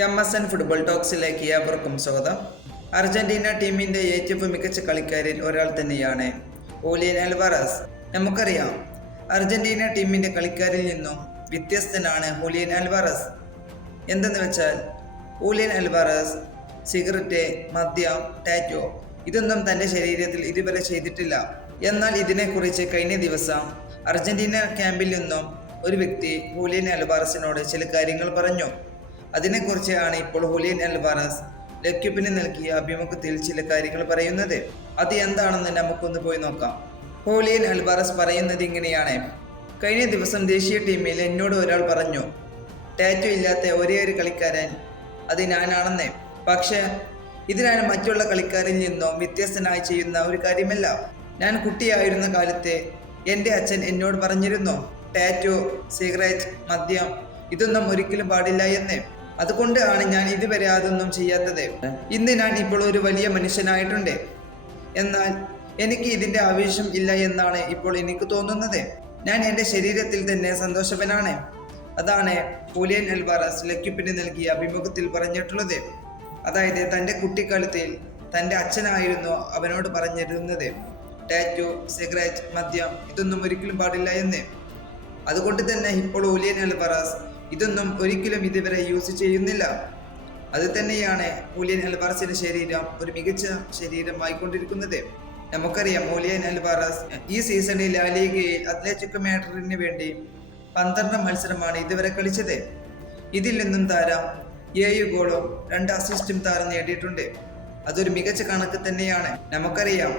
M S N football ടോക്സിലേക്ക് ഏവർക്കും സ്വാഗതം. അർജന്റീന ടീമിന്റെ ഏറ്റവും മികച്ച കളിക്കാരിൽ ഒരാൾ തന്നെയാണ് ഓലിയൻ അൽവാറസ് നമുക്കറിയാം അർജന്റീന ടീമിന്റെ കളിക്കാരിൽ നിന്നും വ്യത്യസ്തനാണ് ഹൂലിയൻ അൽവാറസ് എന്തെന്ന് വെച്ചാൽ ഓലിയൻ അൽവാറസ് സിഗരറ്റ് മദ്യം ടാറ്റോ ഇതൊന്നും തന്റെ ശരീരത്തിൽ ഇതുവരെ ചെയ്തിട്ടില്ല. എന്നാൽ ഇതിനെക്കുറിച്ച് കഴിഞ്ഞ ദിവസം അർജന്റീന ക്യാമ്പിൽ നിന്നും ഒരു വ്യക്തി ഹൂലിയൻ അൽവാറസിനോട് ചില കാര്യങ്ങൾ പറഞ്ഞു. അതിനെക്കുറിച്ചാണ് ഇപ്പോൾ ഹൂലിയൻ അൽവാറസ് ലക്യുബിന് നൽകിയ അഭിമുഖത്തിൽ ചില കാര്യങ്ങൾ പറയുന്നത്. അത് എന്താണെന്ന് നമുക്കൊന്ന് പോയി നോക്കാം. ഹൂലിയൻ അൽവാറസ് പറയുന്നത് ഇങ്ങനെയാണ്. കഴിഞ്ഞ ദിവസം ദേശീയ ടീമിൽ എന്നോട് ഒരാൾ പറഞ്ഞു ടാറ്റു ഇല്ലാത്ത ഒരേ ഒരു കളിക്കാരൻ അത് ഞാനാണെന്ന്. പക്ഷേ ഇത് ഞാൻ മറ്റുള്ള കളിക്കാരിൽ നിന്നും വ്യത്യസ്തനായി ചെയ്യുന്ന ഒരു കാര്യമല്ല. ഞാൻ കുട്ടിയായിരുന്ന കാലത്ത് എന്റെ അച്ഛൻ എന്നോട് പറഞ്ഞിരുന്നു ടാറ്റു സിഗരറ്റ് മദ്യം ഇതൊന്നും ഒരിക്കലും പാടില്ല എന്ന്. അതുകൊണ്ടാണ് ഞാൻ ഇതുവരെ അതൊന്നും ചെയ്യാത്തത്. ഇന്ന് ഞാൻ ഇപ്പോൾ ഒരു വലിയ മനുഷ്യനായിട്ടുണ്ട്. എന്നാൽ എനിക്ക് ഇതിന്റെ ആവശ്യം ഇല്ല എന്നാണ് ഇപ്പോൾ എനിക്ക് തോന്നുന്നത്. ഞാൻ എന്റെ ശരീരത്തിൽ തന്നെ സന്തോഷവനാണ്. അതാണ് പൂലിയൻ അൽവാറസ് ലക്യുപ്പിന് നൽകിയ അഭിമുഖത്തിൽ പറഞ്ഞിട്ടുള്ളത്. അതായത് തന്റെ കുട്ടിക്കാലത്തിൽ തന്റെ അച്ഛനായിരുന്നു അവനോട് പറഞ്ഞിരുന്നത്. ടാറ്റു സിഗരറ്റ് മദ്യം ഇതൊന്നും ഒരിക്കലും പാടില്ല എന്ന്. അതുകൊണ്ട് തന്നെ ഇപ്പോൾ ഒലിയൻ അൽവാറസ് ഇതൊന്നും ഒരിക്കലും ഇതുവരെ യൂസ് ചെയ്യുന്നില്ല. അത് തന്നെയാണ് മൂലിയൻ അൽവാറസിന്റെ ശരീരം ഒരു മികച്ച ശരീരമായി കൊണ്ടിരിക്കുന്നത് നമുക്കറിയാം മൂലിയൻ അൽവാറസ് ഈ സീസണിൽ ലാലിഗയിൽ അത്ലറ്റിക് മാഡറിന് വേണ്ടി പന്ത്രണ്ട് മത്സരമാണ് ഇതുവരെ കളിച്ചത്. ഇതിൽ നിന്നും താരം ഏഴ് ഗോളും രണ്ട് അസിസ്റ്റും താരം നേടിയിട്ടുണ്ട്. അതൊരു മികച്ച കണക്ക് തന്നെയാണ്. നമുക്കറിയാം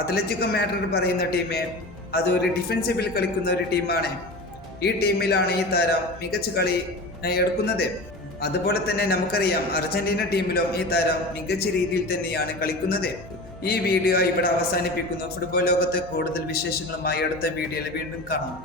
അത്ലറ്റിക് മാഡറിഡ് പറയുന്ന ടീമേ അതൊരു ഒരു ഡിഫൻസീവിൽ കളിക്കുന്ന ഒരു ടീമാണ്. ഈ ടീമിലാണ് ഈ താരം മികച്ച കളി എടുക്കുന്നത്. അതുപോലെ തന്നെ നമുക്കറിയാം അർജന്റീന ടീമിലും ഈ താരം മികച്ച രീതിയിൽ തന്നെയാണ് കളിക്കുന്നത്. ഈ വീഡിയോ ഇവിടെ അവസാനിപ്പിക്കുന്നു. ഫുട്ബോൾ ലോകത്തെ കൂടുതൽ വിശേഷങ്ങളുമായി അടുത്ത വീഡിയോയിൽ വീണ്ടും കാണാം.